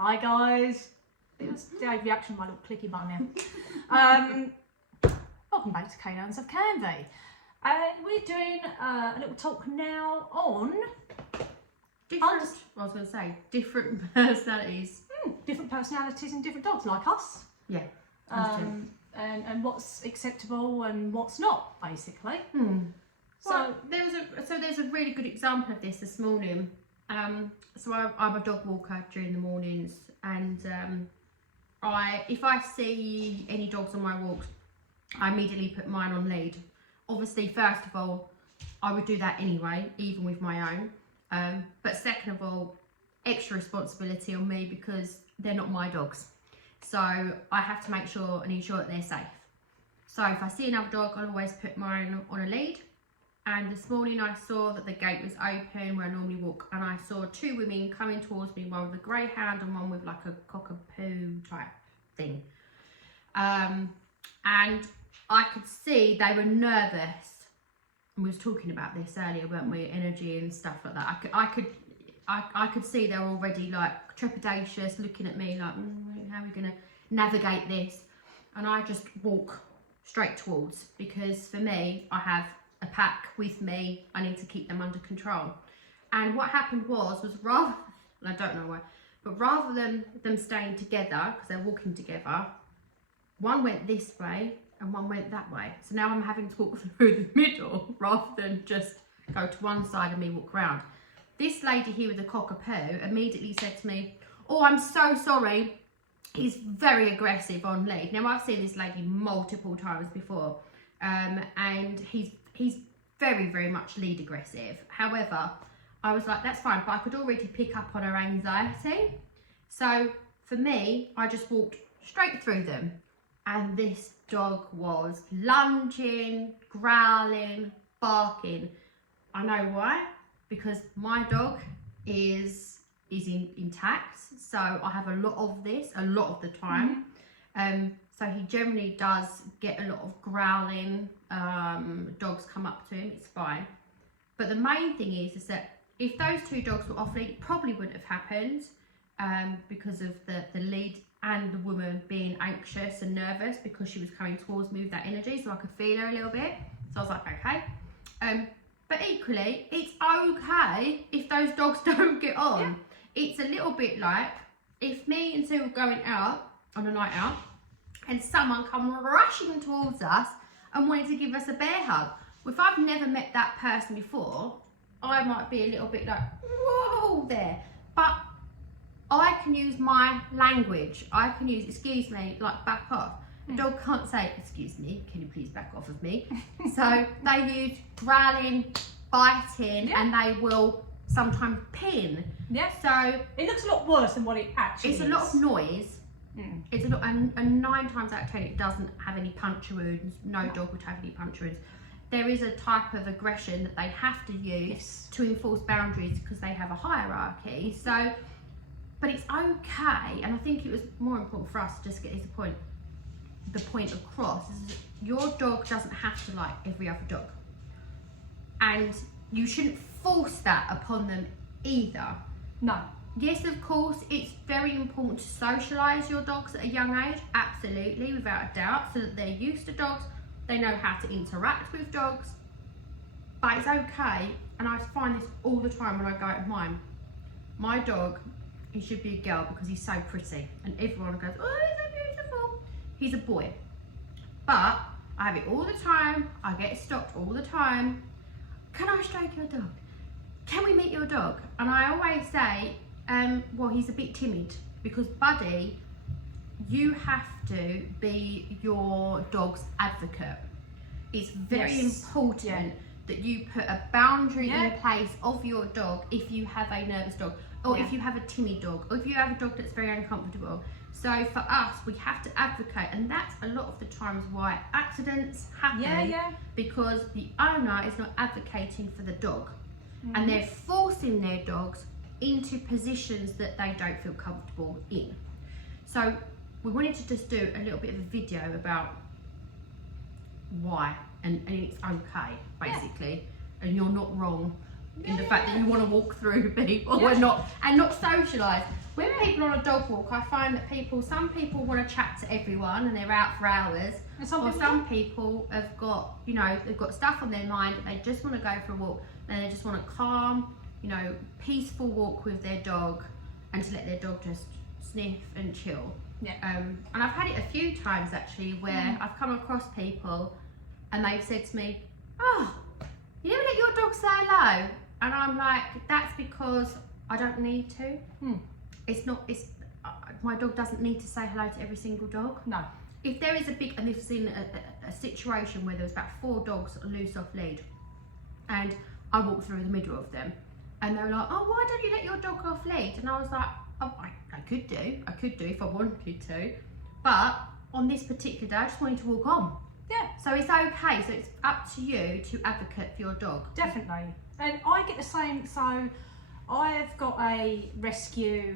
Hi guys. That's the reaction of my little clicky button there. Welcome back to Canines of Candy. We're doing a little talk now on different personalities. Different personalities and different dogs, like us. Yeah. And what's acceptable and what's not, basically. So there's a really good example of this morning. So I'm a dog walker during the mornings, and if I see any dogs on my walks, I immediately put mine on lead. Obviously, first of all, I would do that anyway, even with my own. But second of all, extra responsibility on me because they're not my dogs. So I have to make sure and ensure that they're safe. So if I see another dog, I'll always put mine on a lead. And this morning I saw that the gate was open where I normally walk, and I saw two women coming towards me, one with a greyhound and one with like a cockapoo type thing. And I could see they were nervous. And we was talking about this earlier, weren't we? Energy and stuff like that. I could see they were already like trepidatious, looking at me like, how are we gonna navigate this? And I just walk straight towards, because for me, I have a pack with me. I need to keep them under control. And what happened was rather, and I don't know why, but rather than them staying together, because they're walking together, one went this way and one went that way. So now I'm having to walk through the middle rather than just go to one side and me walk round. This lady here with the cockapoo immediately said to me, "Oh, I'm so sorry. He's very aggressive on lead." Now, I've seen this lady multiple times before, and he's very, very much lead aggressive. However, I was like, that's fine, but I could already pick up on her anxiety. So for me, I just walked straight through them, and this dog was lunging, growling, barking. I know why, because my dog is intact, so I have a lot of this a lot of the time. So he generally does get a lot of growling. Dogs come up to him, it's fine. But the main thing is that if those two dogs were off lead, it probably wouldn't have happened, because of the lead and the woman being anxious and nervous because she was coming towards me with that energy, so I could feel her a little bit. So I was like, okay. But equally, it's okay if those dogs don't get on. Yeah. It's a little bit like if me and Sue were going out on a night out and someone come rushing towards us and wanted to give us a bear hug. Well, if I've never met that person before, I might be a little bit like, whoa there. But I can use my language. I can use, excuse me, like back off. The dog can't say, excuse me, can you please back off of me? So they use growling, biting, and they will sometimes pin. Yeah. So it looks a lot worse than what it actually is. It's a lot of noise. It's a lot, and 9 times out of 10 it doesn't have any puncture wounds. No dog would have any puncture wounds. There is a type of aggression that they have to use to enforce boundaries because they have a hierarchy. So, but it's okay, and I think it was more important for us to just get the point across is your dog doesn't have to like every other dog, and you shouldn't force that upon them either. No. Yes, of course, it's very important to socialise your dogs at a young age, absolutely, without a doubt, so that they're used to dogs, they know how to interact with dogs, but it's okay. And I find this all the time when I go out with mine. My dog, he should be a girl because he's so pretty, and everyone goes, oh, he's so beautiful. He's a boy, but I have it all the time. I get stopped all the time. Can I stroke your dog? Can we meet your dog? And I always say, well, he's a bit timid, because Buddy, you have to be your dog's advocate. It's very important that you put a boundary in place of your dog if you have a nervous dog, or if you have a timid dog, or if you have a dog that's very uncomfortable. So for us, we have to advocate, and that's a lot of the times why accidents happen, because the owner is not advocating for the dog, and they're forcing their dogs into positions that they don't feel comfortable in. So we wanted to just do a little bit of a video about why, and it's okay, basically, and you're not wrong in the fact that you want to walk through people and not socialise. When people on a dog walk, I find that some people want to chat to everyone and they're out for hours. And some Or people some people have got, they've got stuff on their mind and they just want to go for a walk and they just want a calm, peaceful walk with their dog and to let their dog just sniff and chill. Yeah. And I've had it a few times actually where I've come across people and they've said to me, "Oh, you never let your dog say hello?" And I'm like, that's because I don't need to. My dog doesn't need to say hello to every single dog. No. If there is and this is in a situation where there was about 4 dogs loose off lead and I walked through the middle of them and they were like, "Oh, why don't you let your dog off lead?" And I was like, "Oh, I could do if I wanted to, but on this particular day I just wanted to walk on." Yeah. So it's okay, so it's up to you to advocate for your dog. Definitely. And I get the same, so I've got a rescue,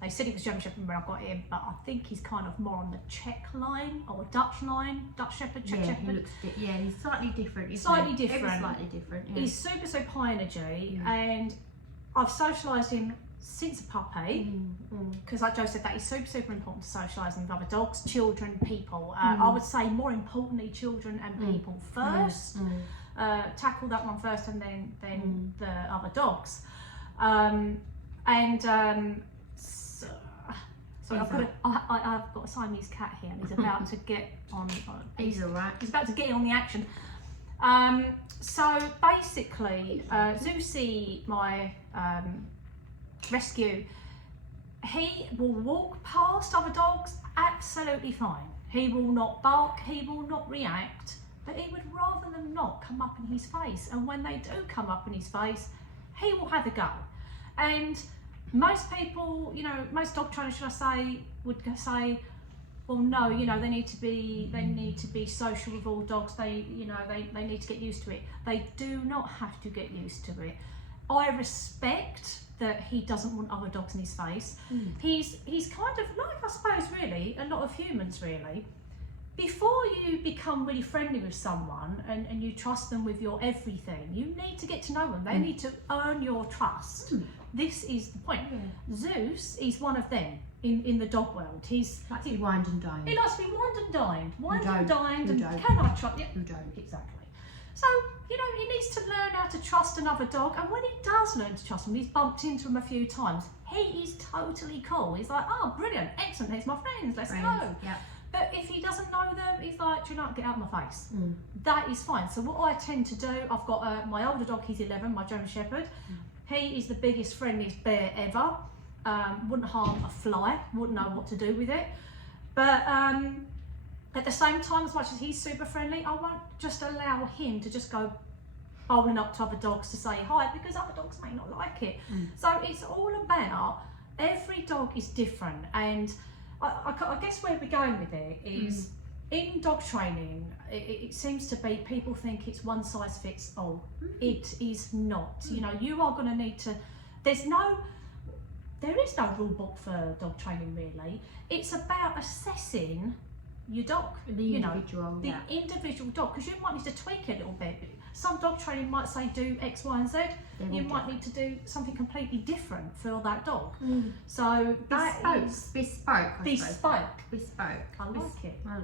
they said he was German Shepherd when I got him, but I think he's kind of more on the Czech line or Dutch line, Dutch Shepherd, Czech Shepherd. He looks he's slightly different. Slightly different. Ever slightly different. Yeah. He's super high energy, and I've socialised him since a puppy, because like Joe said, that is super important to socialising with other dogs, children, people. I would say more importantly, children and people first. Tackle that one first, and then the other dogs. So I've got a Siamese cat here, and he's about to get on. He's alright. He's about to get on the action. So basically, Zeusy, my rescue, he will walk past other dogs absolutely fine. He will not bark, he will not react, but he would rather them not come up in his face. And when they do come up in his face, he will have a go. And most people, most dog trainers, should I say, would say, well, no, they need to be social with all dogs. They need to get used to it. They do not have to get used to it. I respect that he doesn't want other dogs in his face. He's kind of like, I suppose, really, a lot of humans, really. Before you become really friendly with someone and you trust them with your everything, you need to get to know them. They need to earn your trust. This is the point. Zeus is one of them in the dog world. He's Like to be wined and dined. He likes to be wined and dined. Wined You and don't. dined. You And don't. can I trust? Yeah, You don't. exactly. So, he needs to learn how to trust another dog, and when he does learn to trust him, he's bumped into him a few times, he is totally cool. He's like, "Oh, brilliant, excellent, here's my friends, let's go." Yeah. But if he doesn't know them, he's like, "Do you not get out of my face?" That is fine. So what I tend to do, I've got my older dog, he's 11, my German Shepherd. He is the biggest, friendliest bear ever. Wouldn't harm a fly, wouldn't know what to do with it. But at the same time, as much as he's super friendly, I won't just allow him to just go bowling up to other dogs to say hi, because other dogs may not like it. So it's all about, every dog is different, and I guess where we're going with it is, in dog training, it seems to be, people think it's one size fits all. It is not. You are going to need to, there is no rule book for dog training, really. It's about assessing your dog, The individual, the individual dog, because you might need to tweak it a little bit. Some dog training might say do X, Y, and Z. You might need to do something completely different for that dog. So that is bespoke. I suppose. bespoke. I like it. Well,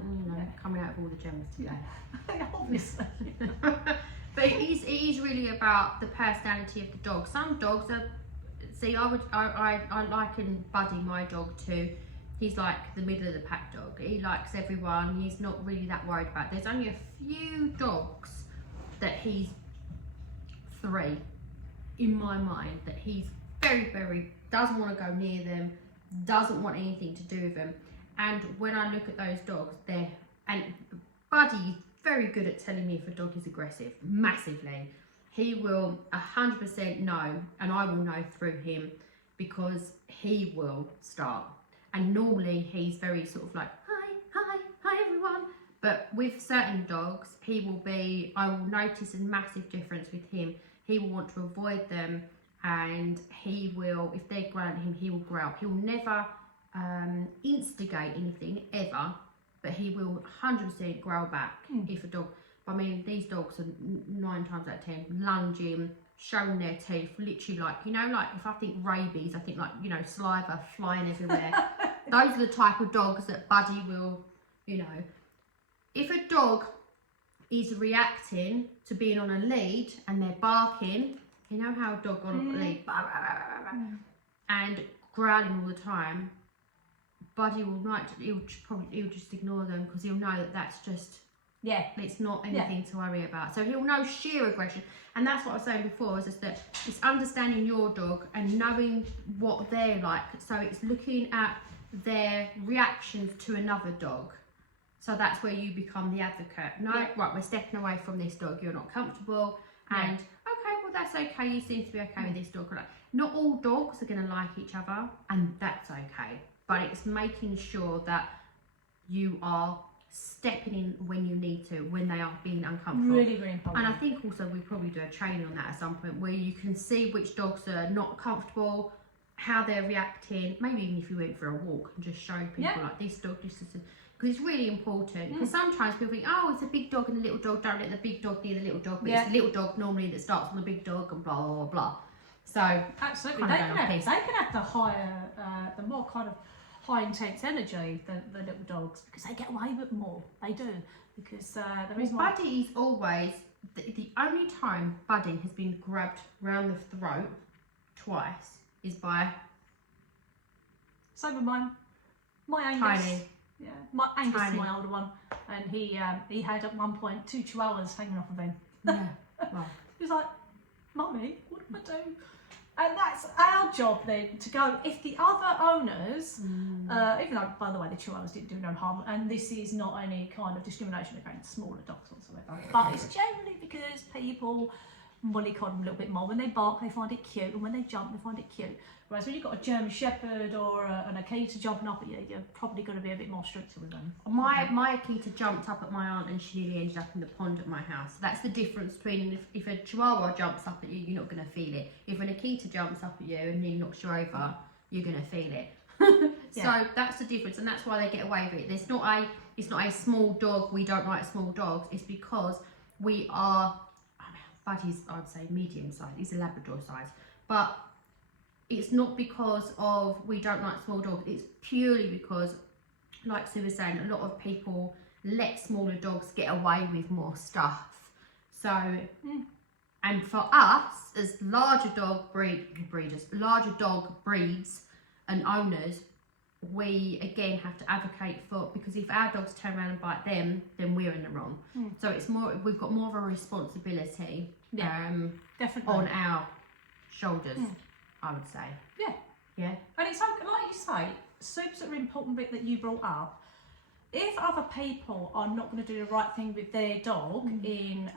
coming out of all the gems today. Obviously. But it is really about the personality of the dog. Some dogs are. See, I liken Buddy, my dog, to. He's like the middle of the pack dog. He likes everyone. He's not really that worried about. There's only a few dogs that he's 3 in my mind, that he's very doesn't want to go near them, doesn't want anything to do with them. And when I look at those dogs, Buddy's very good at telling me if a dog is aggressive, massively. He will 100% know, and I will know through him, because he will start. And normally he's very sort of like, hi everyone. But with certain dogs, I will notice a massive difference with him. He will want to avoid them, and he will, if they're growling at him, he will growl. He will never instigate anything, ever, but he will 100% growl back if a dog, these dogs are 9 times out of 10 lunging, shown their teeth, literally like, you know, like if I think rabies, I think like, you know, saliva flying everywhere. Those are the type of dogs that Buddy will, you know, if a dog is reacting to being on a lead and they're barking, you know how a dog on a lead, and growling all the time, Buddy will not, he'll just ignore them because he'll know that that's just, it's not anything to worry about. So he'll know sheer aggression. And that's what I was saying before, is just that it's understanding your dog and knowing what they're like. So it's looking at their reactions to another dog. So that's where you become the advocate. No, right, we're stepping away from this dog, you're not comfortable. And okay, well that's okay, you seem to be okay with this dog. Not all dogs are gonna like each other, and that's okay. But it's making sure that you are stepping in when you need to, when they are being uncomfortable. Really, really important. And I think also we probably do a training on that at some point, where you can see which dogs are not comfortable, how they're reacting. Maybe even if you went for a walk and just show people like this dog, this is, because it's really important. Because sometimes people think, oh, it's a big dog and a little dog, don't let the big dog near the little dog, but it's the little dog normally that starts on the big dog and blah blah blah. So absolutely, they can have the higher, the more kind of high intense energy than the little dogs, because they get away with more. They do, because the reason why Buddy is always the only time Buddy has been grabbed round the throat twice is by so with my Angus. Tiny. Yeah, my Angus is my older one, and he had at one point 2 chihuahuas hanging off of him. Yeah. Well. He was like, "Mummy, what do I do?" And that's our job then, to go, if the other owners, even though, by the way, the chihuahuas didn't do no harm, and this is not any kind of discrimination against smaller dogs whatsoever, but it's generally because people, mollycoddle them a little bit more. When they bark, they find it cute, and when they jump, they find it cute. Whereas when you've got a German Shepherd or an Akita jumping up at you, you're probably going to be a bit more stricter with them. My Akita jumped up at my aunt and she nearly ended up in the pond at my house. So that's the difference between if a Chihuahua jumps up at you, you're not going to feel it. If an Akita jumps up at you and nearly knocks you over, you're going to feel it. So that's the difference, and that's why they get away with it. It's not a small dog, we don't like small dogs. It's because we are, Buddy's, I'd say medium size, he's a Labrador size, but it's not because of we don't like small dogs. It's purely because, like Sue was saying, a lot of people let smaller dogs get away with more stuff. So, and for us as larger dog larger dog breeds and owners, we again have to advocate for, because if our dogs turn around and bite them, then we're in the wrong. So it's more, we've got more of a responsibility definitely on our shoulders. I would say. Yeah. And it's like you say, super important bit that you brought up. If other people are not going to do the right thing with their dog in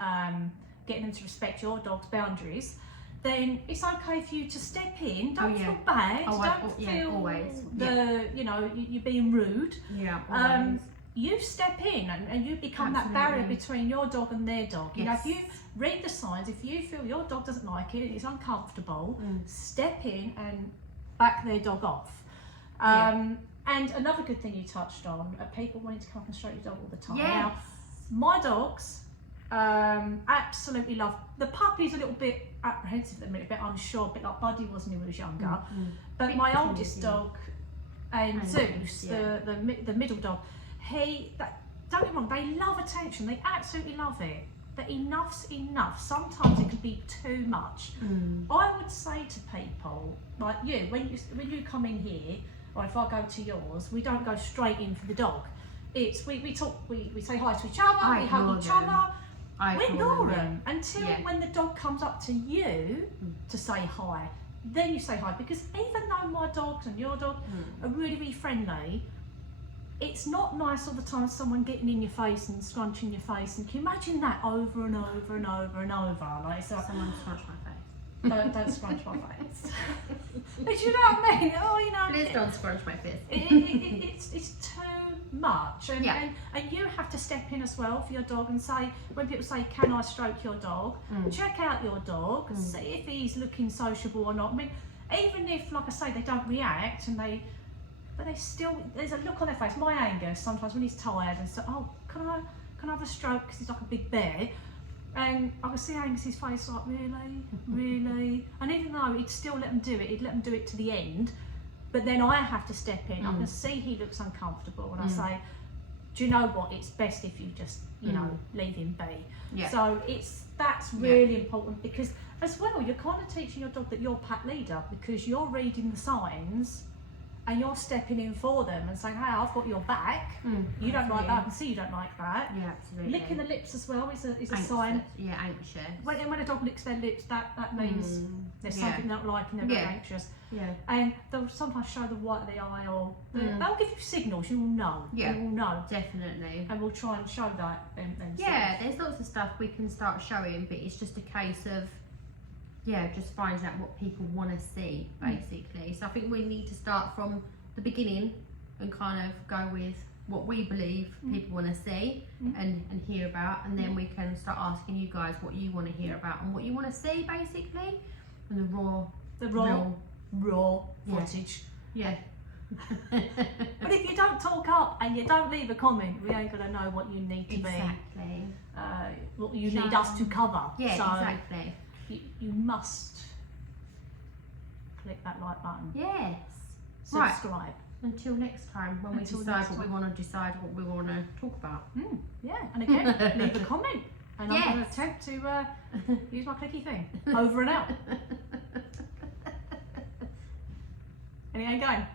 getting them to respect your dog's boundaries, then it's okay for you to step in. Don't feel bad. Don't feel always. you know, you're being rude. Yeah. Always. You step in and you become that barrier between your dog and their dog. You know, if you read the signs, if you feel your dog doesn't like it and it's uncomfortable, step in and back their dog off. And another good thing you touched on, people wanting to come up and stroke your dog all the time. Yes. Now, my dogs absolutely love, the puppy's a little bit apprehensive at the minute, a bit unsure, a bit like Buddy was when he was younger. But my oldest dog, and Zeus, the middle dog, don't get me wrong, they love attention, they absolutely love it, but enough's enough. Sometimes it can be too much. I would say to people like you, when you come in here, or if I go to yours, we don't go straight in for the dog. It's we talk, we say hi to each other, we hug each other, we ignore them until when the dog comes up to you to say hi. Then you say hi, because even though my dogs and your dog are really, really friendly, it's not nice all the time someone getting in your face and scrunching your face. And can you imagine that over and over and over and over? Like, it's like, someone scrunch my face. Don't scrunch my face. But you know what I mean? Oh, you know. Please don't scrunch my face. It's too much. And you have to step in as well for your dog and say, when people say, can I stroke your dog? Check out your dog, see if he's looking sociable or not. I mean, even if, like I say, they don't react and but they still, there's a look on their face. My Angus, sometimes when he's tired and so, oh, can I have a stroke, because he's like a big bear, And I could see Angus's face like, really? Really? And even though he'd still let them do it, he'd let them do it to the end. But then I have to step in. I can see he looks uncomfortable, and I say, do you know what? It's best if you just, you know, leave him be. Yeah. So that's really important, because as well, you're kind of teaching your dog that you're pack leader, because you're reading the signs and you're stepping in for them and saying, hey, I've got your back. You don't like that. I can see you don't like that. Yeah, absolutely. Licking the lips as well is a sign. Yeah, anxious. When a dog licks their lips, that means there's something they don't like and they're very anxious. Yeah. And they'll sometimes show the white of the eye, or they'll give you signals. You'll know. Yeah. You will know. Definitely. And we'll try and show that. Yeah, there's lots of stuff we can start showing, but it's just a case of just finding out what people want to see, basically. So I think we need to start from the beginning and kind of go with what we believe people want to see and hear about, and then we can start asking you guys what you want to hear about and what you want to see, basically, and the raw footage. Yeah. But if you don't talk up and you don't leave a comment, we ain't gonna know what you need to Exactly. what you need us to cover. Yeah, so exactly. You must click that like button. Yes. Subscribe. Right. Until next time, when we decide what we want to talk about. Yeah, and again, leave a comment, and I'm going to attempt to use my clicky thing. Over and out. And it ain't going.